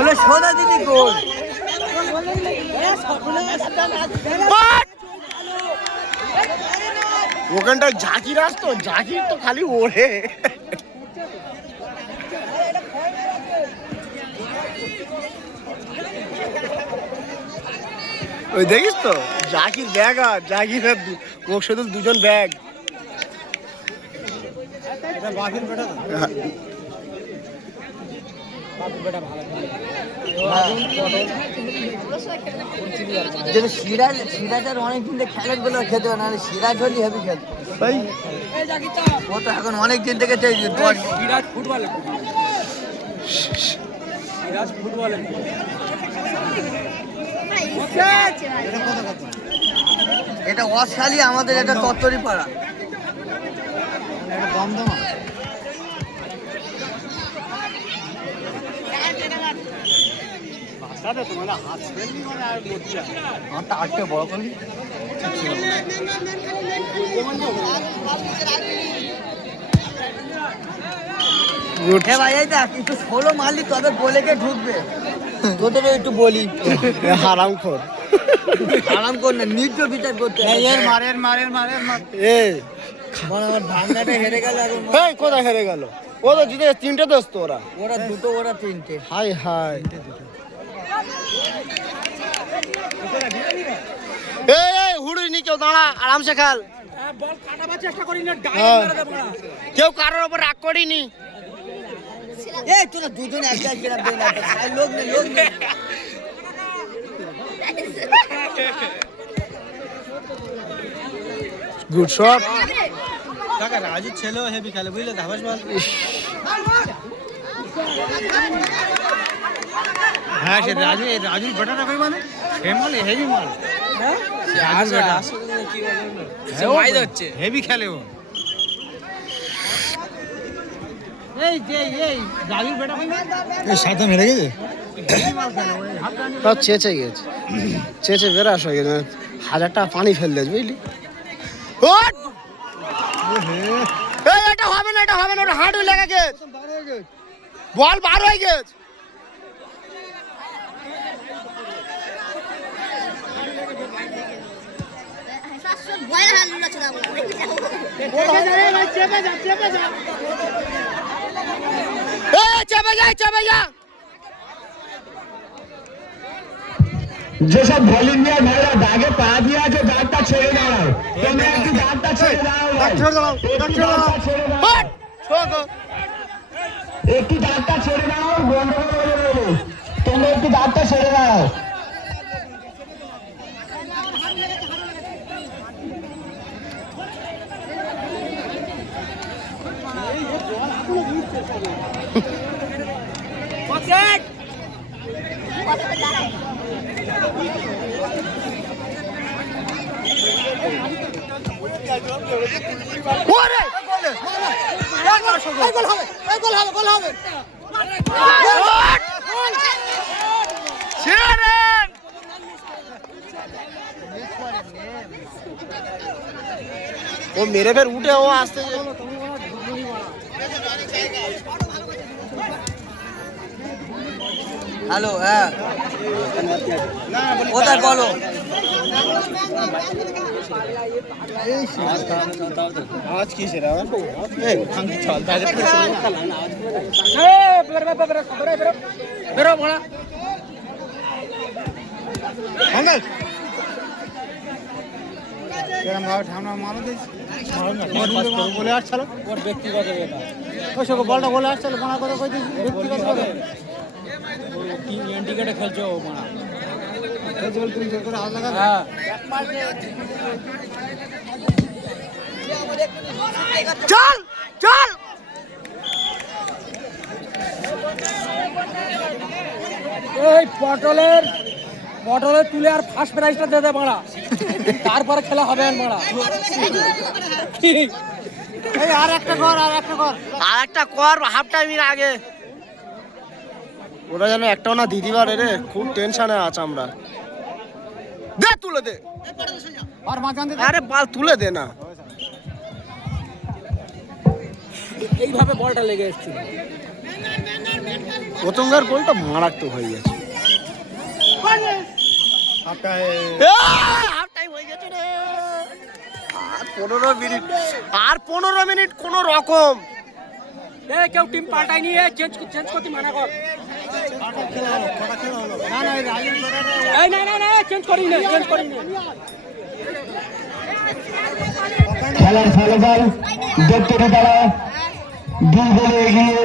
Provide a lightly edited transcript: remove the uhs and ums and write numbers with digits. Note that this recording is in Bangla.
বলে সোনা দিদি গোল। ওখানটায় জাকির আসতো, জাকির তো খালি ওড়ে। ওই দেখিস তো জাকির ব্যাগ, আর জাকির আর মোকসেদুল দুজন ব্যাগ। সিরাজের অনেকদিন খেলেন বলে খেতে হবে, নাহলে সিরাজ হলেই হেভি খেলতো। ও তো এখন অনেকদিন থেকে সিরাজ ফুটবলে, সিরাজ ফুটবলে। এটা অশালি, আমাদের এটা তত্তরি পাড়া। দমদমা আটকে বড় করলি ভাই, এই দেখ একটু ষোলো মারলি তবে বলে কে ঢুকবে। তোদের একটু বলি হারাম খোর, আরাম কর না, নিজ বিচার করতে মারের মারের মারের মার। আমার ভাঙাটা হেরে গেল। এই কোথায় হেরে গেল? ও তো জিতে তিনটে দোষ তো ওরা। ওরা দুটো, ওরা তিনটে। হাই হাই, এই এই হুড়ি নি, কেউ দাঁড়া, আরামসে খেল। বল কাটাবার চেষ্টা করি না, ডাইরেক্ট মেরে দেব না। কেউ কারোর উপর রাগ করিনি। এই তোরা দুজন এক জায়গায় গেলাম দে না, লোক নেই, লোক নেই। Good shot. কাকা রাজু ছেলেও হেভি খেলে, বুঝলে ধাবাস বল। হ্যাঁ সে রাজু, এই রাজুর বেটাটা কই মানে সে মাল হেভি মাল। হ্যাঁ রাজু বেটা কি বলে, সে ওয়াইড হচ্ছে, হেভি খেলে ও। এই যে এই রাজুর বেটা কই মানে এই সাথে মেরে গেছে। সব চেঁচে গেছে, চেঁচে বেরাস হয়ে গেছে, 1000 টাকা পানি ফেল দিয়েছে বুঝলি। এই এটা হবে না, এটা হবে না, ওটা হার্ড লেগে গেছে, বল বার হয়ে গেছে। চেপে যা, চেপে যা। যেসব ভলেন্টিয়ার ভাইরা দাগে পা দিয়ে আছে, দাগটা ছেড়ে দাও। তোমরা একটু দাগটা ছেড়ে দাও, একটু দাগটা ছেড়ে দাও, তোমরা একটু দাগটা ছেড়ে দাও। ও মেরে ফের উঠে ও আসতে। হ্যালো, হ্যাঁ কোথায় বলো। আজ কি সেরা বেরো বড়া বলে আসছিল ওর ব্যক্তিগত ওই সব বলটা বলে আসছিল মানা করে কই দিস ব্যক্তিগত করে কি ইন্ডিকেটে খেলছো ও মানা তুমি জোর করে হাত লাগা। হ্যাঁ চল চল। এই পটলের তুলে আর ফার্স্ট প্রাইজটা দিয়ে দে মারা, তারপরে খেলা হবে আর মারা। এই আর একটা কর, আর একটা কর হাফ টাইমের আগে। ওরা যেন একটাও না দিদি পারে রে, খুব টেনশনে আছে আমরা। দে তুলে দে, আর মাঝখান থেকে আরে বল তুলে দে না। এইভাবে বলটা লেগে এসেছিল। প্রথমকার গোলটা মারাত্মক হয়ে গেছে। হাফ টাইম হয়ে গেছে রে। আর 15 মিনিট কোন রকম। কেউ টিম পাল্টায়নি, চেঞ্জ করতে মানা কর। না চেঞ্জ করিনি। খেলার ফলাফল দেখতে দাঁড়ায় 2 গোলে এগিয়ে